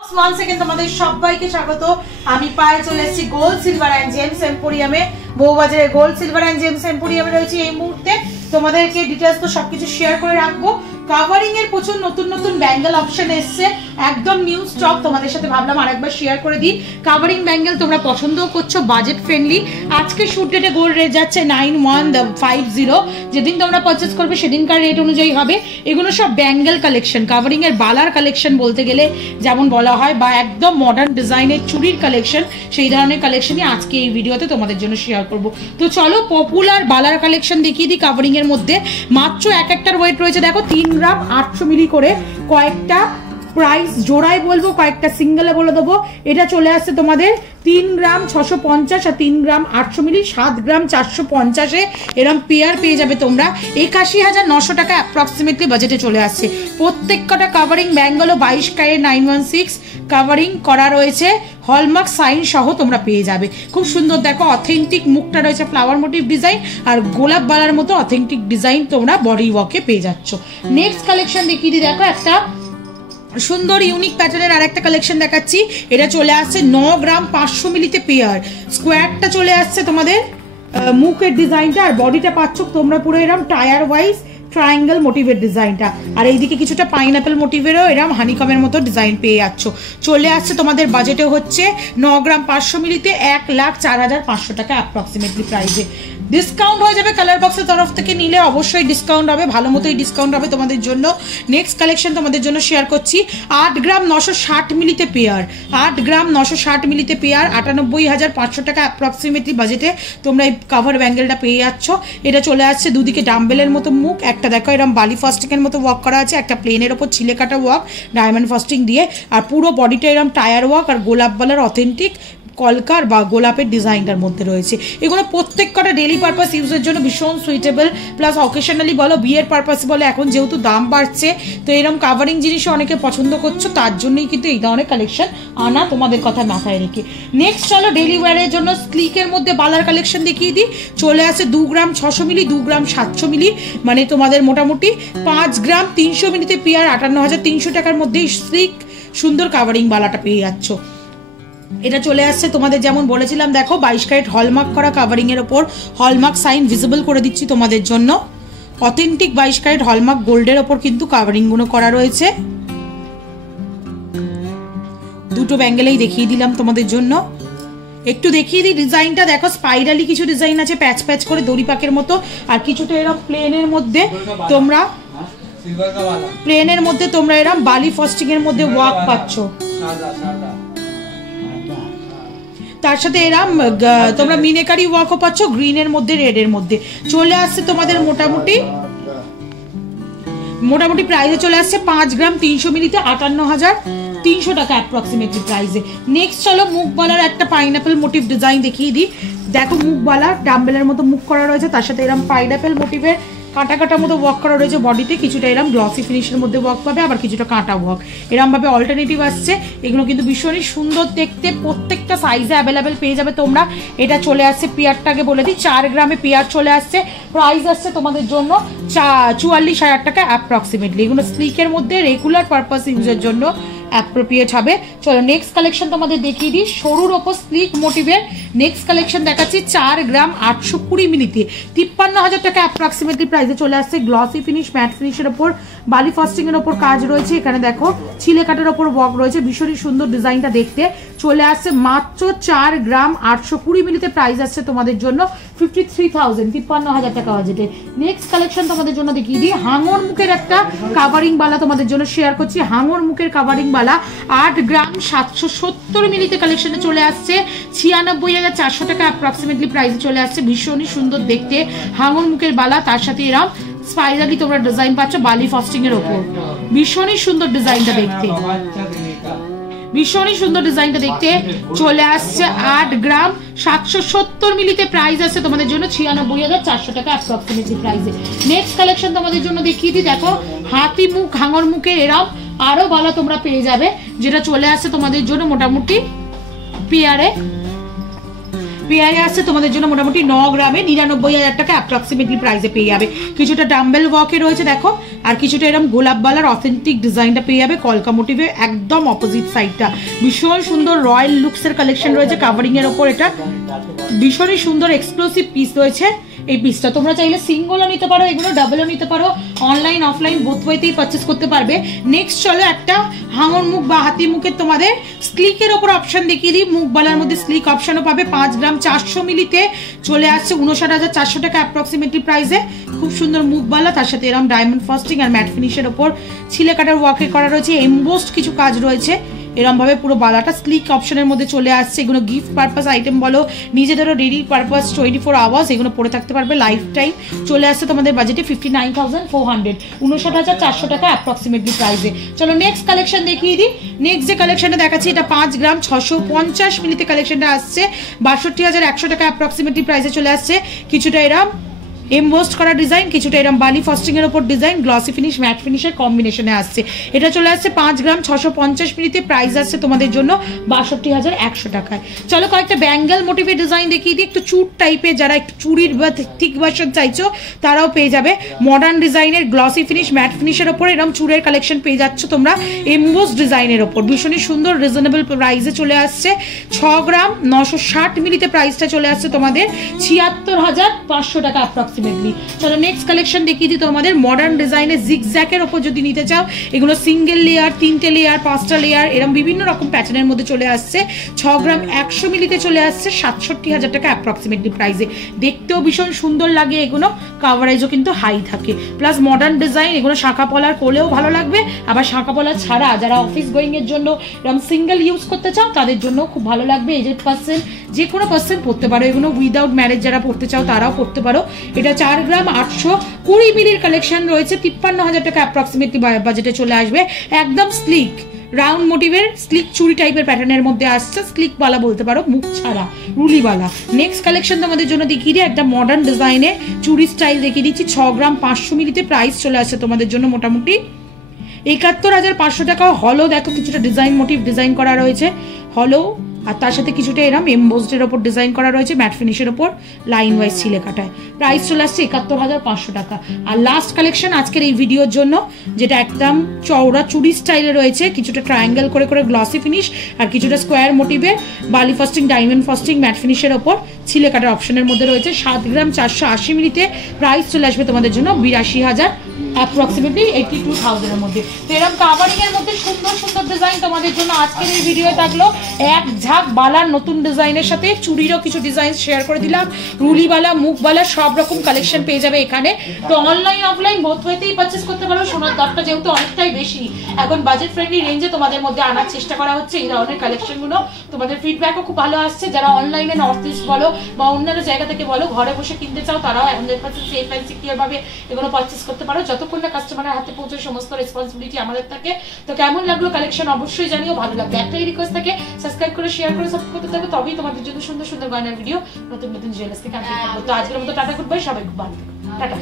once again তোমাদের সবাইকে স্বাগত। আমি পায়ে চলে এসেছি গোল্ড সিলভার এন্ড জেমস এম্পোরিয়ামে। বউবাজারে গোল্ড সিলভার এন্ড জেমস এম্পোরিয়ামে রয়েছে এই মুহূর্তে। তোমাদেরকে ডিটেইলস তো সবকিছু শেয়ার করে রাখবো। কাভারিং এর প্রচুর নতুন নতুন ব্যাঙ্গেল অপশন এসেছে, একদম নিউ স্টক। তোমাদের সাথে ভাবলাম আরেকবার শেয়ার করে দিই। কাভারিং ব্যাঙ্গেল তোমরা পছন্দও করছো, বাজেট ফ্রেন্ডলি। আজকে শুট ডেটে গোল্ড রেট যাচ্ছে 9150। যেদিন তোমরা পারচেস করবে সেদিনকার রেট অনুযায়ী হবে। এগুলো সব ব্যাঙ্গেল কালেকশন, কাভারিং এর বালার কালেকশন বলতে গেলে যেমন বলা হয়, বা একদম মডার্ন ডিজাইনের চুড়ির কালেকশন, সেই ধরনের কালেকশনই আজকে এই ভিডিওতে তোমাদের জন্য শেয়ার করব। তো চলো পপুলার বালার কালেকশন দেখিয়ে দিই। কাভারিং এর মধ্যে মাত্র এক একটার ওয়েট রয়েছে দেখো 3 গ্রাম 800 মিলি করে। কয়েকটা প্রাইস জোড়ায় বলবো, কয়েকটা সিঙ্গেলে বলে দেবো। এটা চলে আসছে তোমাদের 3 গ্রাম 650 আর 3 গ্রাম 800 মিলি, 7 গ্রাম 450-এ এরকম পেয়ার পেয়ে যাবে তোমরা। 81,900 টাকা অ্যাপ্রক্সিমেটলি বাজেটে চলে আসছে। প্রত্যেক কটা কাভারিং ব্যাঙ্গেলও 22 ক্যারেট 916 কাভারিং করা রয়েছে, হলমার্ক সাইন সহ তোমরা পেয়ে যাবে। খুব সুন্দর দেখো, অথেন্টিক মুখটা রয়েছে ফ্লাওয়ার মোটিভ ডিজাইন, আর গোলাপ বালার মতো অথেন্টিক ডিজাইন তোমরা বডি ওয়ার্কে পেয়ে যাচ্ছ। নেক্সট কালেকশন দেখিয়ে দিই। দেখো একটা সুন্দর ইউনিক প্যাটার্নের আর একটা কালেকশন দেখাচ্ছি। এটা চলে আসছে 9 গ্রাম 500 মিলিতে পেয়ার। স্কোয়ারটা চলে আসছে তোমাদের মুখের ডিজাইনটা, আর বডিটা পাচ্ছ তোমরা পুরো এরকম টায়ার ওয়াইজ ট্রায়াঙ্গেল মোটিভের ডিজাইনটা, আর এইদিকে কিছুটা পাইনাপেল মোটিভেরও এরকম হানিকমের মতো ডিজাইন পেয়ে যাচ্ছ। চলে আসছে তোমাদের বাজেটে হচ্ছে 9 গ্রাম 500 মিলিতে 1,04,500 টাকা অ্যাপ্রক্সিমেটলি প্রাইসে। ডিসকাউন্ট হয়ে যাবে কালার বক্সের তরফ থেকে নিলে, অবশ্যই ডিসকাউন্ট হবে, ভালো মতোই ডিসকাউন্ট হবে তোমাদের জন্য। নেক্সট কালেকশন তোমাদের জন্য শেয়ার করছি 8 গ্রাম 960 মিলিতে পেয়ার। 8 গ্রাম 960 মিলিতে পেয়ার 98,500 টাকা অ্যাপ্রক্সিমেটলি বাজেটে তোমরা এই কাভার ব্যাঙ্গেলটা পেয়ে যাচ্ছ। এটা চলে আসছে দুদিকে ডাম্বেলের মতো মুখ, একটা দেখো এরকম বালি ফাস্টিংয়ের মতো ওয়ার্ক করা আছে, একটা প্লেনের ওপর ছিলে কাটা ওয়ার্ক ডায়মন্ড ফাস্টিং দিয়ে, আর পুরো বডিটা এরকম টায়ার ওয়ার্ক আর গোলাপ বালার অথেন্টিক কলকার বা গোলাপের ডিজাইনটার মধ্যে রয়েছে। এগুলো প্রত্যেক কটা ডেলি পারপাস ইউজের জন্য ভীষণ সুইটেবল, প্লাস অকেশনালি বলো বিয়ের পারপাস বলো, এখন যেহেতু দাম বাড়ছে তো এরকম কাভারিং জিনিসও অনেকে পছন্দ করছো, তার জন্যই কিন্তু এই ধরনের কালেকশন আনা তোমাদের কথা মাথায় রেখে। নেক্সট চলো ডেলি ওয়্যারের জন্য স্লিকের মধ্যে বালার কালেকশন দেখিয়ে দিই। চলে আসে 2 গ্রাম 600 মিলি, 2 গ্রাম 700 মিলি, মানে তোমাদের মোটামুটি 5 গ্রাম 300 মিলিতে পেয়ার 58,300 টাকার মধ্যেই স্লিক সুন্দর কাভারিং বালাটা পেয়ে যাচ্ছ। এটা চলে আসছে তোমাদের যেমন বলেছিলাম, দেখো 22 ক্যারেট হলমার্ক করা কাভারিং এর ওপর হলমার্ক সাইন ভিজিবল করে দিচ্ছি তোমাদের জন্য। অথেন্টিক 22 ক্যারেট হলমার্ক গোল্ডের ওপর কিন্তু কাভারিং গুলো করা রয়েছে। দুটো ব্যাঙ্গেলেই দেখিয়ে দিলাম তোমাদের জন্য। একটু দেখিয়ে দিই ডিজাইনটা, দেখো স্পাইরালি কিছু ডিজাইন আছে প্যাচ প্যাচ করে দড়ি পাকের মতো, আর কিছুটা এরকম প্লেনের মধ্যে তোমরা এরকম বালি ফাস্টিং এর মধ্যে ওয়ার্ক পাচ্ছ। তার সাথে এরম তোমরা মিনেকারি ওয়ার্কও পাচ্ছ গ্রিনের মধ্যে রেডের মধ্যে। চলে আসছে তোমাদের মোটামুটি প্রাইসে চলে আসছে 5 গ্রাম 300 মিলিতে 58,300 টাকা অ্যাপ্রক্সিমেটলি প্রাইসে। নেক্সট চলো মুখ বালার একটা পাইনাপেল মোটিভ ডিজাইন দেখিয়ে দিই। দেখো মুখ বালার ডাম্বেলের মতো মুখ করা রয়েছে, তার সাথে এরম পাইনাপেল মোটিভের কাটা কাটা মতো ওয়ার্ক করা রয়েছে বডিতে, কিছুটা এরম গ্লসি ফিনিশের মধ্যে ওয়ার্ক পাবে, আবার কিছুটা কাটা ওয়ার্ক এরম ভাবে অল্টারনেটিভ আসছে। এগুলো কিন্তু ভীষণই সুন্দর দেখতে, প্রত্যেকটা সাইজে অ্যাভেলেবেল পেয়ে যাবে তোমরা। এটা চলে আসছে পেয়ারটাকে বলে দিই 4 গ্রামে পেয়ার চলে আসছে। প্রাইস আসছে তোমাদের জন্য 44,000 টাকা অ্যাপ্রক্সিমেটলি। এগুলো স্লিকের মধ্যে রেগুলার পারপাস ইউজের জন্য অ্যাপ্রোপ্রিয়েট হবে। চলো নেক্সট কালেকশন তোমাদের দেখিয়ে দিই। সরুর ওপর স্লিক মোটিভের নেক্সট কালেকশন দেখাচ্ছি 4 গ্রাম 820 মিলিতে 53,000 টাকা অ্যাপ্রক্সিমেটলি প্রাইসে চলে আসছে। গ্লসি ফিনিশ ম্যাট ফিনিশের ওপর বালি ফাস্টিং এর ওপর কাজ রয়েছে, এখানে দেখো ছিলে কাটার ওপর ওয়ার্ক রয়েছে, ভীষণই সুন্দর ডিজাইনটা দেখতে। চলে আসছে মাত্র 4 গ্রাম 820 মিলিতে, প্রাইস আসছে তোমাদের জন্য 53,000 টাকা বাজেটে। নেক্সট কালেকশন তোমাদের জন্য দেখিয়ে দিই। হাঙর মুখের একটা কাভারিং বালা তোমাদের জন্য শেয়ার করছি। হাঙর মুখের কাভারিং বালা 8 গ্রাম 770 মিলিতে কালেকশনে চলে আসছে 96,400 টাকা অ্যাপ্রক্সিমেটলি প্রাইসে চলে আসছে। ভীষণই সুন্দর দেখতে হাঙর মুখের বালা, তার সাথে এরম স্পাইরালি তোমরা ডিজাইন পাচ্ছ বালি ফাস্টিং এর ওপর। ভীষণই সুন্দর ডিজাইনটা দেখতে, ভীষণই সুন্দর ডিজাইনটা দেখতে। চলে আসছে 8 গ্রাম 770 মিলিতে, প্রাইস আছে তোমাদের জন্য 96,400 টাকা অ্যাপ্রক্সিমেটলি প্রাইসে। নেক্সট কালেকশন তোমাদের জন্য দেখিয়ে দিই। দেখো হাতি মুখ হাঙর মুখে এরম আরো বালা তোমরা পেয়ে যাবে, যেটা চলে আসছে তোমাদের জন্য মোটামুটি পেয়ারে পেয়ারে আসছে তোমাদের জন্য মোটামুটি 9 গ্রামে 99,000 টাকা অ্যাপ্রক্সিমেটলি প্রাইসে পেয়ে যাবে। কিছুটা ডাম্বেল ওয়ার্কে রয়েছে দেখো, আর কিছুটা এরকম গোলাপবালার অথেন্টিক ডিজাইনটা পেয়ে যাবে কলকা মোটিভে, একদম অপোজিট সাইডটা ভীষণ সুন্দর রয়্যাল লুকসের কালেকশন রয়েছে কাভারিং এর ওপর। এটা ভীষণই সুন্দর এক্সক্লুসিভ পিস রয়েছে এই পিসটা। তোমরা চাইলে সিঙ্গেলও নিতে পারো, এগুলো ডাবলও নিতে পারো, অনলাইন অফলাইন বোথ ওয়েতেই পারচেস করতে পারবে। নেক্সট চলো একটা হাঙর মুখ বা হাতি মুখের তোমাদের স্লিকের ওপর অপশন দেখিয়ে দিই। মুখ বালার মধ্যে স্লিক অপশনও পাবে। 5 গ্রাম 400 মিলিতে চলে আসছে 59,400 টাকা অ্যাপ্রক্সিমেটলি প্রাইসে। খুব সুন্দর মুখ বালা, তার সাথে এরকম ডায়মন্ড ফাস্টিং আর ম্যাট ফিনিশের ওপর ছিলে কাটার ওয়ার্কে করা রয়েছে, এমবোস্ট কিছু কাজ রয়েছে এরকম ভাবে পুরো বালাটা স্লিক অপশনের মধ্যে চলে আসছে। এগুলো গিফট পারপাস আইটেম বলো, নিজেদেরও ডেইলি পারপাস 24 আওয়ার্স এগুলো পরে থাকতে পারবে লাইফ টাইম। চলে আসছে তোমাদের বাজেটে 59,400, 59,400 টাকা অ্যাপ্রক্সিমেটলি প্রাইসে। চলো নেক্সট কালেকশন দেখিয়ে দিই। নেক্সট যে কালেকশনটা দেখাচ্ছি এটা 5 গ্রাম 650 মিলিতে কালেকশনটা আসছে 62,100 টাকা অ্যাপ্রক্সিমেটলি প্রাইসে চলে আসছে। কিছুটা এরম এমবোস্ট করা ডিজাইন, কিছুটা এরকম বালি ফাস্টিং এর উপর ডিজাইন, গ্লসি ফিনিশ ম্যাট ফিনিশের কম্বিনেশনে আসছে। এটা চলে আসছে 5 গ্রাম 650 মিলিতে, প্রাইস আসছে তোমাদের জন্য 62,100 টাকায়। চলো কয়েকটা ব্যাঙ্গেল মোটিভের ডিজাইন দেখিয়ে দিই। একটু চুট টাইপের, যারা একটু চুড়ির বা থিক ভার্সন চাইছো তারাও পেয়ে যাবে। মডার্ন ডিজাইনের গ্লসি ফিনিশ ম্যাট ফিনিশের ওপর এরকম চুড়ের কালেকশন পেয়ে যাচ্ছ তোমরা এমবোস্ট ডিজাইনের ওপর, ভীষণই সুন্দর রিজনেবল প্রাইসে চলে আসছে। 6 গ্রাম 960 মিলিতে প্রাইসটা চলে আসছে তোমাদের 76,500 টাকা অ্যাপ্রক্সিমেটলি। চলো নেক্সট কালেকশন দেখিয়ে দিই তোমাদের মডার্ন ডিজাইনের জিগজ্যাকের ওপর যদি নিতে চাও, এগুলো সিঙ্গেল লেয়ার, 3টে লেয়ার, 5টা লেয়ার এরকম বিভিন্ন রকম প্যাটার্নের মধ্যে চলে আসছে। 6 গ্রাম 100 মিলিতে চলে আসছে 67,000 টাকা অ্যাপ্রক্সিমেটলি প্রাইসে। দেখতেও ভীষণ সুন্দর লাগে, এগুলো কাভারেজও কিন্তু হাই থাকে। প্লাস মডার্ন ডিজাইন, এগুলো শাঁখা পলার করলেও ভালো লাগবে, আবার শাঁখা পলার ছাড়া যারা অফিস গোয়িং এর জন্য এরকম সিঙ্গেল ইউজ করতে চাও তাদের জন্য খুব ভালো লাগবে। এজেড পার্সন যে কোনো পার্সন পড়তে পারো, এগুলো উইদাউট ম্যারেজ যারা পড়তে চাও তারাও পড়তে পারো। এটা 4 গ্রাম 820 মিলির কালেকশন রয়েছে 53,000 টাকা অ্যাপ্রক্সিমেটলি বাজেটে চলে আসবে। একদম স্লিক রাউন্ড মোটিভের স্লিক চুড়ি টাইপের প্যাটার্নের মধ্যে আসছে, স্লিক বালা বলতে পারো, মুখ ছাড়া রুলিবালা। নেক্সট কালেকশন তোমাদের জন্য দেখিয়ে দিই একটা মডার্ন ডিজাইনে চুড়ি স্টাইল দেখিয়ে দিচ্ছি। 6 গ্রাম 500 মিলিতে প্রাইস চলে আসছে তোমাদের জন্য মোটামুটি 71,500 টাকা। হলো দেখো কিছুটা ডিজাইন মোটিভ ডিজাইন করা রয়েছে হলো, আর তার সাথে কিছুটা এরম এমবোসডের ওপর ডিজাইন করা রয়েছে ম্যাট ফিনিশের ওপর লাইন ওয়াইজ ছিলে কাটায়। প্রাইস চলে আসছে 71,500 টাকা। আর লাস্ট কালেকশন আজকের এই ভিডিওর জন্য, যেটা একদম চওড়া চুড়ি স্টাইলে রয়েছে, কিছুটা ট্রায়াঙ্গেল করে করে গ্লসি ফিনিশ আর কিছুটা স্কোয়ার মোটিভে বালি ফাস্টিং ডায়মন্ড ফাস্টিং ম্যাট ফিনিশের ওপর ছিলে কাটার অপশনের মধ্যে রয়েছে। 7 গ্রাম 480 মিলিতে প্রাইস চলে আসবে তোমাদের জন্য 82,000 অ্যাপ্রক্সিমেটলি 82,000 এর মধ্যে। তো এরকম কাভারিং এর মধ্যে সুন্দর সুন্দর ডিজাইন তোমাদের জন্য আজকের এই ভিডিও থাকলো। এক ঝাঁক বালার নতুন ডিজাইনের সাথে চুড়িরও কিছু ডিজাইন শেয়ার করে দিলাম, রুলিবালা মুখবালা সব রকম কালেকশন পেয়ে যাবে এখানে। তো অনলাইন অফলাইন বোথ ওয়েতেই পারচেস করতে পারো। সোনার দামটা যেহেতু অনেকটাই বেশি, এখন বাজেট ফ্রেন্ডলি রেঞ্জে তোমাদের মধ্যে আনার চেষ্টা করা হচ্ছে এই ধরনের কালেকশনগুলো। তোমাদের ফিডব্যাকও খুব ভালো আসছে। যারা অনলাইনে নর্থ ইস্ট বলো বা অন্যান্য জায়গা থেকে বলো ঘরে বসে কিনতে চাও, তারাও 100% সেফ অ্যান্ড সিকিউর ভাবে এগুলো পারচেস করতে পারো, যতক্ষণ না কাস্টমারের হাতে পৌঁছে। সমস্ত রেসপন্সিবিলিটি আমাদের থাকে। তো কেমন লাগলো কালেকশন অবশ্যই জানিও। ভালো লাগবে একটাই রিকোয়েস্ট থাকে, সাবস্ক্রাইব করে শেয়ার করে সাপোর্ট করতে থাকবে, তবেই তোমাদের জন্য সুন্দর সুন্দর গয়নার ভিডিও নতুন নতুন জুয়েলার্স থেকে আনতে পারবো। তো আজকের মতো টাটা, গুড বাই, সবাই খুব ভালো থাকো, টাটা।